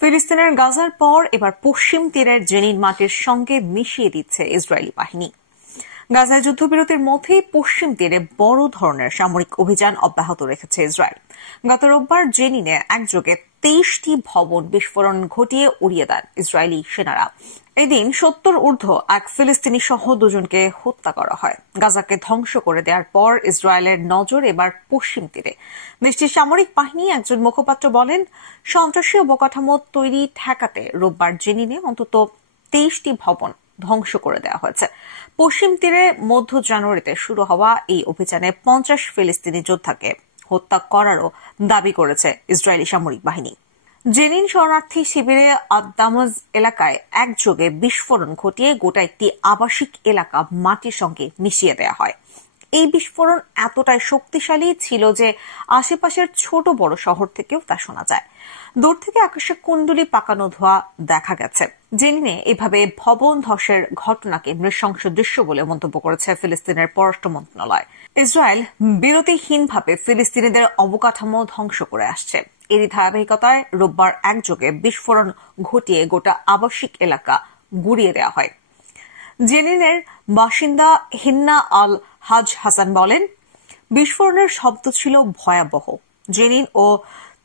ফিলিস্তিনের গাজার পর এবার পশ্চিম তীরের জেনিন মাটির সঙ্গে মিশিয়ে দিচ্ছে ইসরায়েলি বাহিনী। গাজায় যুদ্ধবিরতির মধ্যেই পশ্চিম তীরে বড় ধরনের সামরিক অভিযান অব্যাহত রেখেছে ইসরায়েল। গত রোববার জেনিনে একযোগে 23টি ভবন বিস্ফোরণ ঘটিয়ে উড়িয়ে দেন ইসরায়েলি সেনারা। এদিন 70 ঊর্ধ্ব এক ফিলিস্তিনি সহ দুজনকে হত্যা করা হয়। গাজাকে ধ্বংস করে দেওয়ার পর ইসরায়েলের নজর এবার পশ্চিম তীরে। দেশটির সামরিক বাহিনী একজন মুখপাত্র বলেন, সন্ত্রাসী অবকাঠামো তৈরি ঠেকাতে রোববার জেনিনে অন্তত 23টি ভবন ধ্বংস করে দেওয়া হয়েছে। পশ্চিম তীরে মধ্য জানুয়ারিতে শুরু হওয়া এই অভিযানে 50 ফিলিস্তিনি যোদ্ধাকে হত্যা করারও দাবি করেছে ইসরায়েলি সামরিক বাহিনী। জেনিন শরণার্থী শিবিরে আদ-দামাজ এলাকায় একযোগে বিস্ফোরণ ঘটিয়ে গোটা একটি আবাসিক এলাকা মাটির সঙ্গে মিশিয়ে দেওয়া হয়। এই বিস্ফোরণ এতটাই শক্তিশালী ছিল যে আশেপাশের ছোট বড় শহর থেকেও তা শোনা যায়। দূর থেকে আকাশে কুণ্ডলি পাকানো ধোঁয়া দেখা গেছে। জেনিনে এভাবে ভবন ধসের ঘটনাকে নৃশংস দৃশ্য বলে মন্তব্য করেছে ফিলিস্তিনের পররাষ্ট্র মন্ত্রণালয়। ইসরায়েল বিরতিহীনভাবে ফিলিস্তিনিদের অবকাঠামো ধ্বংস করে আসছে। এরই ধারাবাহিকতায় রোববার একযোগে বিস্ফোরণ ঘটিয়ে গোটা আবাসিক এলাকা গুড়িয়ে দেওয়া হয়। জেনিনের বাসিন্দা হিন্না আল হাজ হাসান বলেন, বিস্ফোরণের শব্দ ছিল ভয়াবহ। জেনিন ও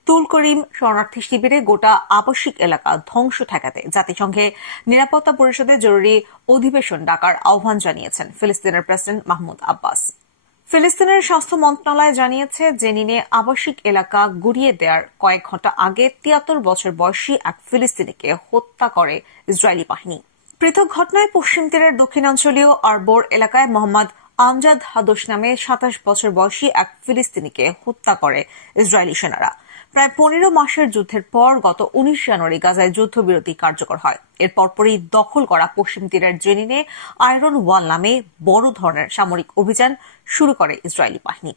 তুলকরিম শরণার্থী শিবিরে গোটা আবাসিক এলাকা ধ্বংস ঠেকাতে জাতিসংঘে নিরাপত্তা পরিষদে জরুরি অধিবেশন ডাকার আহ্বান জানিয়েছেন ফিলিস্তিনের প্রেসিডেন্ট মাহমুদ আব্বাস। ফিলিস্তিনের স্বাস্থ্য মন্ত্রণালয় জানিয়েছে, জেনিনে আবাসিক এলাকা গুড়িয়ে দেওয়ার কয়েক ঘণ্টা আগে 73 বছর বয়সী এক ফিলিস্তিনিকে হত্যা করে ইসরায়েলি বাহিনী। পৃথক ঘটনায় পশ্চিম তীরের দক্ষিণাঞ্চলীয় আরবোর এলাকায় মোহাম্মদ আমজাদ হাদোশ নামে 27 বছর বয়সী এক ফিলিস্তিনিকে হত্যা করে ইসরায়েলি সেনারা। প্রায় 15 মাসের যুদ্ধের পর গত 19 জানুয়ারি গাজায় যুদ্ধবিরতি কার্যকর হয়। এর পরপরই দখল করা পশ্চিম তীরের জেনিনে আয়রন ওয়াল নামে বড় ধরনের সামরিক অভিযান শুরু করে ইসরায়েলি বাহিনী।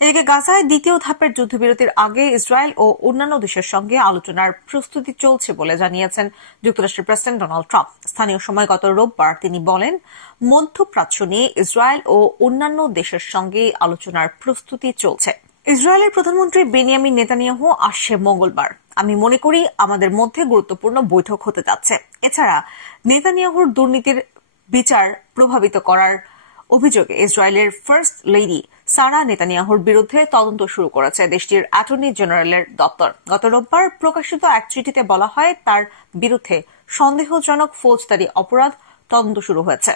এদিকে গাজায় দ্বিতীয় ধাপের যুদ্ধবিরতির আগে ইসরায়েল ও অন্যান্য দেশের সঙ্গে আলোচনার প্রস্তুতি চলছে বলে জানিয়েছেন যুক্তরাষ্ট্রের প্রেসিডেন্ট ডোনাল্ড ট্রাম্প। স্থানীয় সময় গত রোববার তিনি বলেন, মধ্যপ্রাচ্য নিয়ে ইসরায়েল ও অন্যান্য দেশের সঙ্গে আলোচনার প্রস্তুতি চলছে। ইসরায়েলের প্রধানমন্ত্রী বেনিয়ামিন নেতানিয়াহু আসছে মঙ্গলবার। আমি মনে করি আমাদের মধ্যে গুরুত্বপূর্ণ বৈঠক হতে যাচ্ছে। এছাড়া নেতানিয়াহুর দুর্নীতির বিচার প্রভাবিত করার অভিযোগে ইসরায়েলের ফার্স্ট লেডি সারা নেতানিয়াহুর বিরুদ্ধে তদন্ত শুরু করেছে দেশটির অ্যাটর্নি জেনারেলের দপ্তর। গত রোববার প্রকাশিত এক চিঠিতে বলা হয়, তার বিরুদ্ধে সন্দেহজনক ফৌজদারি অপরাধ তদন্ত শুরু হয়েছে।